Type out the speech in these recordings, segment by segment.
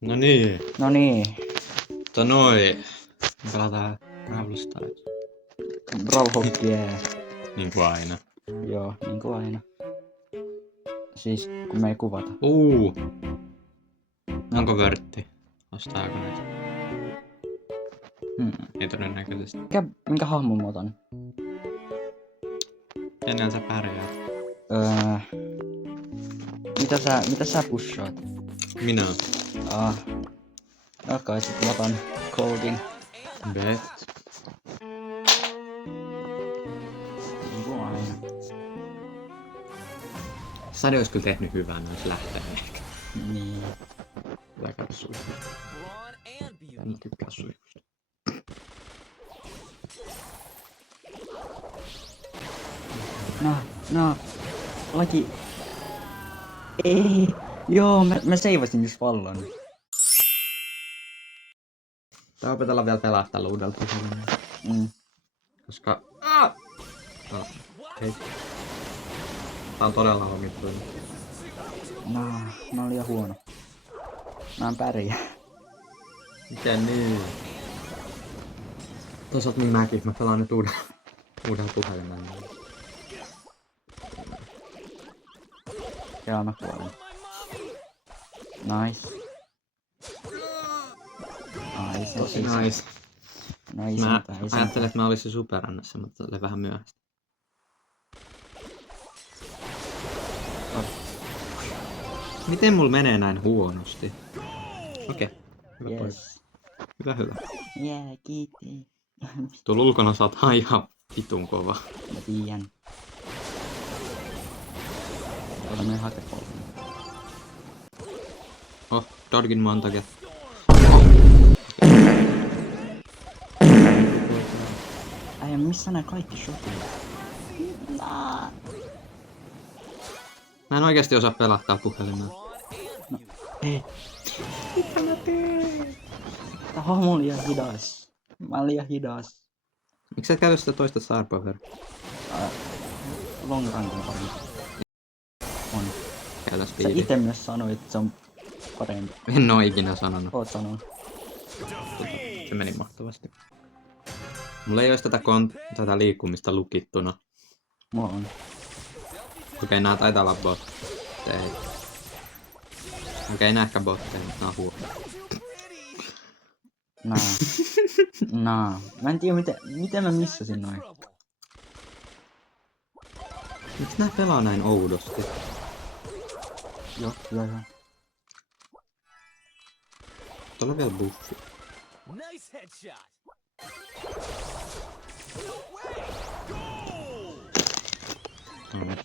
No niin. No niin, Pelataan Brawl Stars. Brawl Hokkie. Niin kuin aina. Joo, niin kuin aina. Siis kun me ei kuvata. Onko vörtti? Ostaako näistä? Ei todennäköisesti. Minkä hahmon mä otan? Kenen sä pärjäät? Mitä sä pushaat? Minä. Kai sit mä otan Coldin. Bet. Niin kuin aina. Sade olisi kyllä tehnyt hyvää, ne olisi lähtenyt ehkä. Niin. Pitää käydä suihkusta. En tykkää suihkusta. No. Laki. Ei. Joo, mä seivasin just vallon. Tää opetella vielä pelaa tällä uudella puhelimella. Koska... Hei. Tää on todella omittuinen. Mä olin liian huono. Mä en pärjää. Miten niin? Toisaalta niin mäkin, mä pelaan nyt uudella puhelimella. Joo, mä kuolin. Nice. Tosi nice. Mä Isäntä. ajattelin, että mä olisin superannassa, mutta oli vähän myöhäistä. Miten mulla menee näin huonosti? Okei. Hyvä poika. Yes. Hyvä. Jee, kiitti. Tuolla ulkona saattaa ihan vitun kova. Mä tiedän. Otan meidän hakepolta. Dodgin monta kertaa. Äijä, missä nää kaikki shotit? Mä en oikeesti osaa pelata puhelimella. Hei. Mitä mä teen? Tää hahmo on liian hidas. Mä oon liian hidas. Miksi et käytä sitä toista Star Power? Long rank on parempi. On. Käytä Sä speedi. ite myös sanoit, että se on parempi. En oo ikinä sanonut. Oot sanonut. Se meni mahtavasti. Mulla ei ois tätä liikkumista lukittuna. Mulla on. Okei, nää taitaa olla botteja. Okei, nää ehkä botteja, mutta nää on huono. Mä en tiedä miten mä missasin noin. Miksi nää pelaa näin oudosti? Joo. Tuolla on vielä buffi. Nice headshot. Ei mene.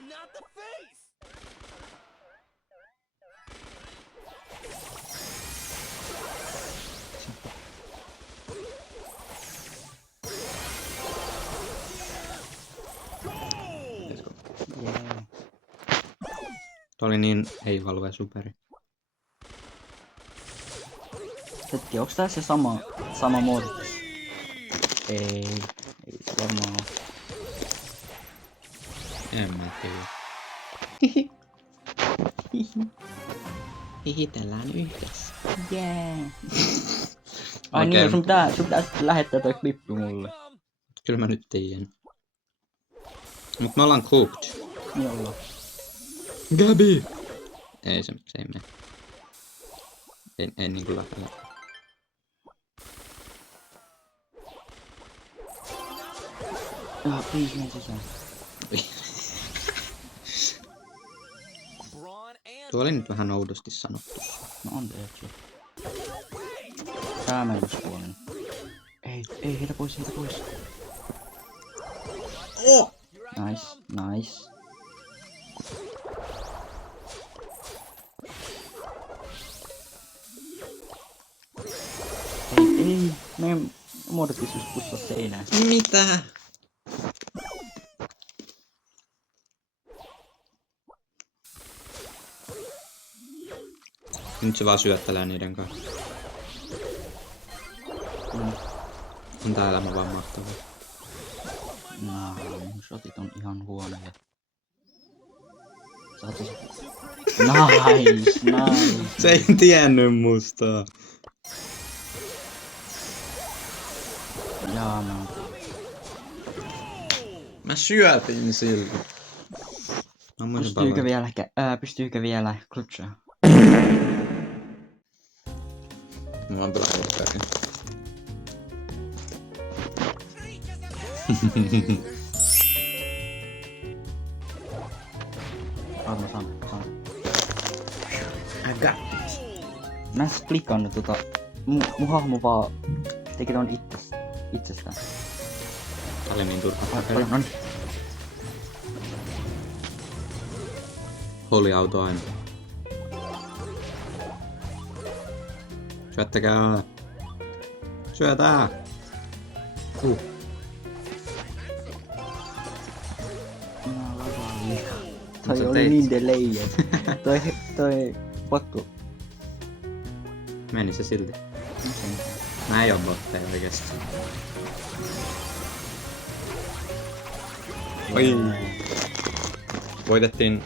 Not the face. Jee. Tuo oli niin ei-valve superi. Hetki, onks tää se sama Mortis? Ei se varmaan oo. En mä tiedä. Hihitellään yhdessä. Jee. Ai Okei. niin, sun pitää sitten lähettää toi klippi mulle. Kyllä mä nyt tiedän. Mut me ollaan cooked. Niin ollaan. Gabi! Ei se ei mene. En niinku lähteä. Please, mene sisään. Tuo oli nyt vähän oudosti sanottu. No on tehty. Tää mä just kuolin. Ei, heitä pois. Nice. Ei. Meidän Mortis just pussas seinään. Mitä? Nyt se vaan syöttelee niiden kanssa. On tää elämä vaan mahtavaa. No, mun shotit on ihan huonoja. Saatu se. Nice. Se ei tiennyt musta. Jaa, mä oon. Mä syötin silti. Pystyykö vielä klutsaa? Mä vaan pelaan Walkerin. Mä saan. I got this. Mä en klikannut mun hahmo vaan teki ton itsestään. Tää oli niin turha. No niin. Holy auto aina. Syöttäkää. Syötää. Toi sä oli teit? niin delayed. toi pakko. Meni se silti. Mä ei oo botteja oikeesti. Oi. Voitettiin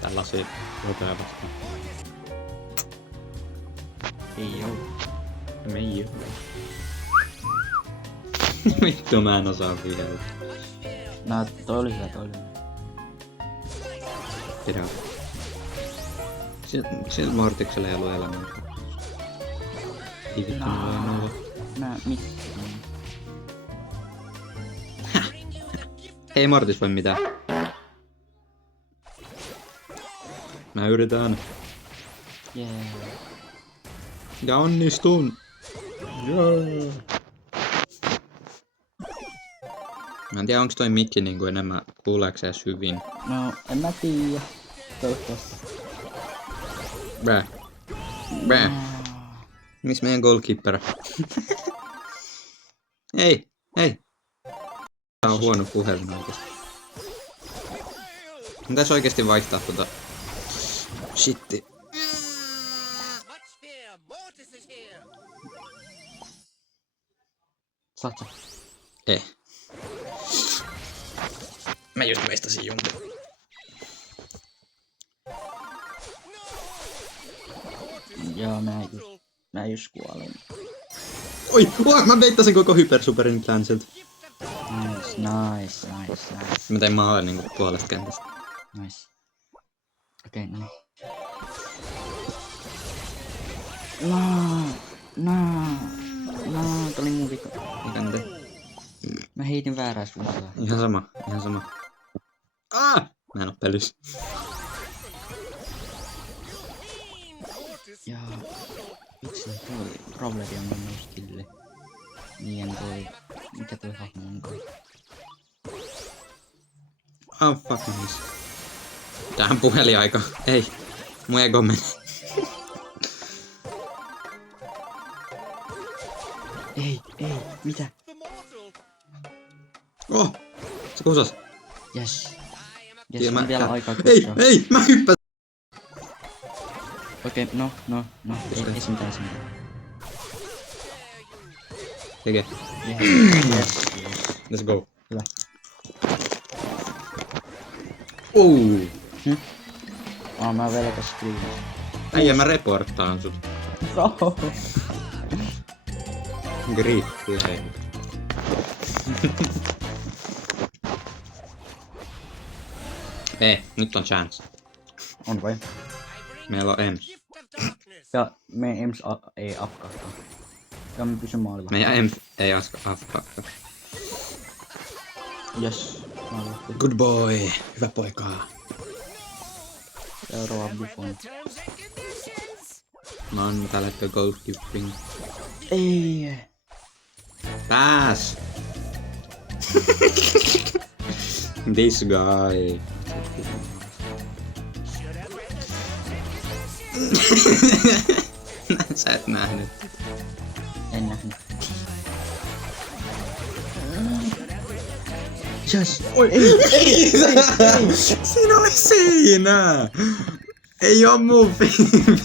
tällaisia rotoja vastaan. Ei oo. Me ei oo. Vittu mä en osaa vielä. No toi oli hyvä. Pidä. Sillä Mortiksella ei ollut elämää. Ei vittu nolla. Ei Mortis voi mitään. Mä yritän. Yeah. Ja onnistun. Yeah. Mä en tiedä onks toi mikki niinku enemmän kuuleeks edes hyvin. No, en mä tiiä. Toivottavasti. Bää. Miss meidän goalkeeper? Ei. Tää on huono puhelin oikeesti. Pitäis oikeesti vaihtaa shitti. Saat sä? Ei. Mä just meistasin jonkun. Joo, mä just kuolin. Oi! Mä meittasin koko hypersuperin clansilta. Nice. Mä tein maalin niinku puolesta kentästä. Nice. Okei, no. No, tää oli mun vika. Mikä mä tein? Mä heitin väärää suuntaan. Ihan sama. Mä en oo pelissä. Ja miksi toi Brawleri on mennyt skille? Niin toi... Mikä toi hahmo onkaan? Oh fuck nice. Tähän puheliaika. Ei. Mun ego meni. Ei, mitä? Oh! Se kusas. Yes, Mä... on vielä aikaa Ei! Mä hyppäsin! Okei, no. Ei se mitään. Hege. Yes. Let's go. Hyvä. Mä velkas screen. Äijä mä reporttaan sut. Bro. Grippi. Nyt on chance. On vai? Meillä on Ems. Ja me Ems ei afkahtaa. Ja me pysyn maalilla. Meidän Ems ei afkakka. Yes. Good boy. Hyvä poika. Seuraava Buffon. Mä oon tällä hetkellä goalkeeping. Ei. Pääs! This guy. Sä et nähnyt. En nähnyt. Yes. Oi, ei. Siinä oli siinä! Ei oo mun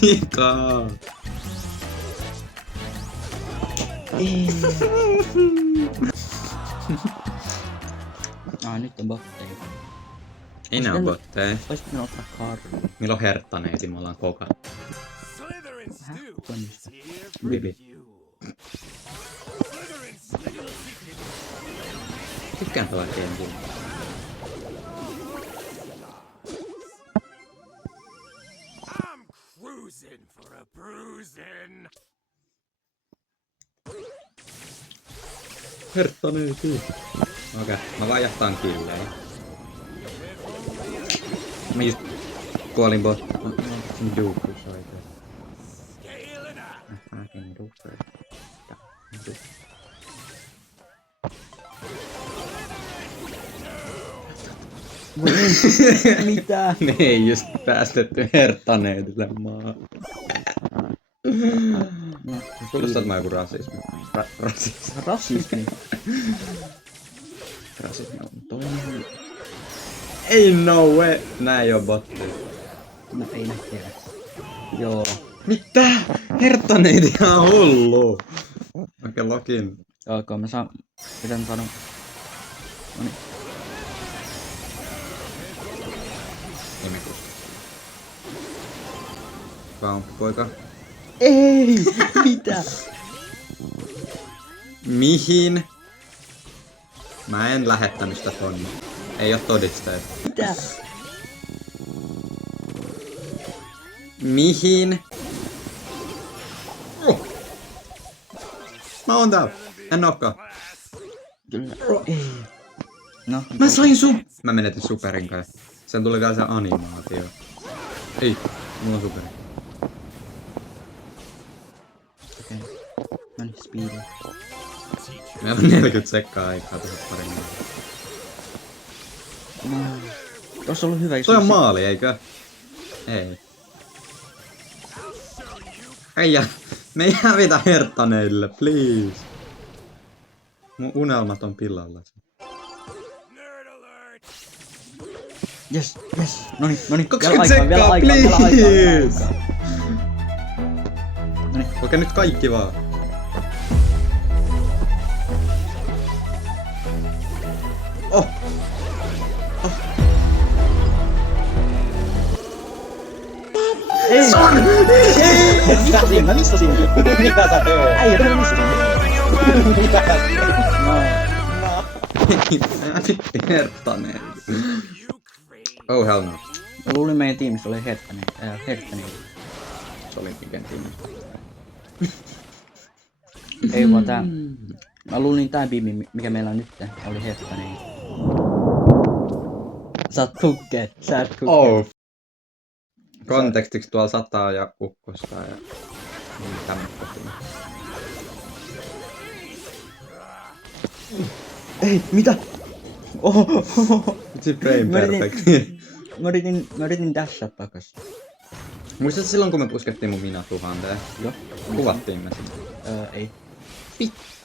vikaa. Ei. Nyt on botteja. Ei nää on botteja. Ois pitänyt ottaa karvi. Niillä on herttaneeti, me ollaan koka. Slytherin stew Konjusta. is here Bibi. for you. Slytherin stew. Tykkään tällä gamekin. I'm cruising for a bruising. Herttaneeti. Okei, mä vaan jahtaan killejä. Mä just kuolin bot. Duku soita. Scaling up. Mäkin duku. Mitä? Ne ei just päästetty herttaneetille maa. Kuulostaa, että mä oon joku rasismi. Rasismi. Rasismi. Rasismi on toinen. Ei no way! Nää ei oo botteja. No ei nää tiedä. Joo. Mitä? Herttaneet ihan hullu! Okei, login. Joo, mä saan... Pitän saada... Noniin. Nimikusta. Poika. Ei! Mitä? Mihin? Mä en lähettänyt sitä tonne. Ei oo todisteita. Mitä? Mihin? Mä oon täällä. En ookaan. Kyllä. Ei. No. Mä sain Mä menetin superin kai. Sen tuli vielä se animaatio. Ei, mulla on superi. Okei. Noniin, speedi. Meillä on 40 sekkaa aikaa tehdä paremmin. No. Ois ollut hyvä, jos... Toi on maali, eikö? Ei. Äijä, me ei hävitä herttaneille, please. Mun unelmat on pillalla. Nerd alert. Yes, yes. Noniin, noniin. 20 sekkaa, Vielä aikaa. please! Noniin. Okei, nyt kaikki vaan. Oh! Ei! Missasin! Mä missasin! Mitä sä teet? Äijä, mä missasin! Mitä sä teet? No. Hävitti herttaneille. You crazy. Oh hell no. Mä luulin meidän tiimissä oli herttäneet. Se oli mikä tiimi. Ei vaan tää. Mä luulin tää bibi, mikä meillä on nyt, oli herttäneet. Sä oot kukke, sä oot kukke. Oh. Kontekstiksi tuolla sataa ja ukkosta ja tämmöistä. Ei, mitä? Oho. Itse frame Mä yritin- perfect. Mä yritin dashaa takas. Muistatko silloin kun me puskettiin mun minä 1000? Joo. Kuvattiin me sitä. Ei.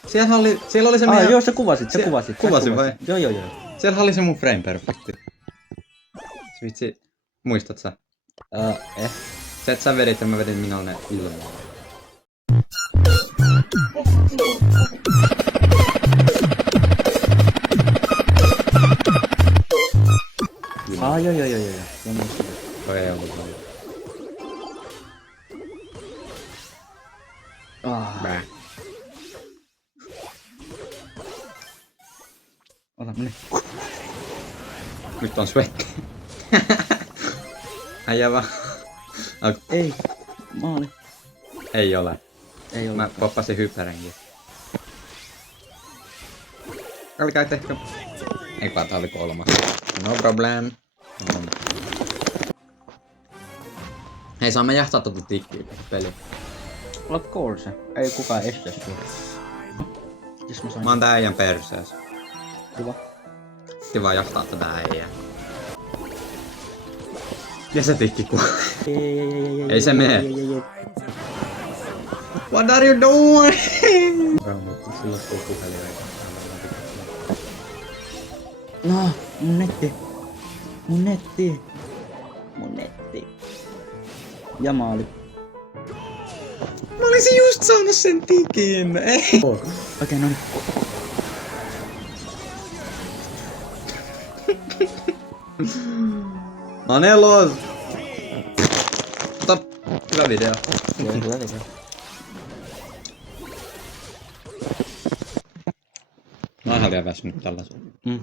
Siellä oli se meidän... Joo, sä kuvasit. Kuvasin vai? Joo. Siellä oli se mun frame perfecti. Vitsi, muistat sä? Se et sä vedit ja mä vedin minä ne ilmaan. Joo. Toi ei ollut vai. Bää. Ota, mene. Nyt on sweaty. Äijä vaan. Ei. Maali. Ei ole. Ei oo. Mä poppasin hyperenkin. Älkää tehkö. Ei vaan tää oli 3. No problem. No. Hei, saamme jahtaa tota tikkiä peli. Of course. Ei kukaan estä sua. Jos mä sain. Mä oon tää äijän persees. Kuva. Sitten vaan jahtaa tätä äijää. Ja se tikki kuolee. Ei se mene. What are you doing? Silloin tuu puhelin aikaa. No, mun netti. Ja maali. Mä olisin just saanut sen tikin! Ei! Okei, no niin. No nelos! Mutta hyvä video. Joo, hyvä video. Mä oon ihan liian väsynyt tällaisen. Mm.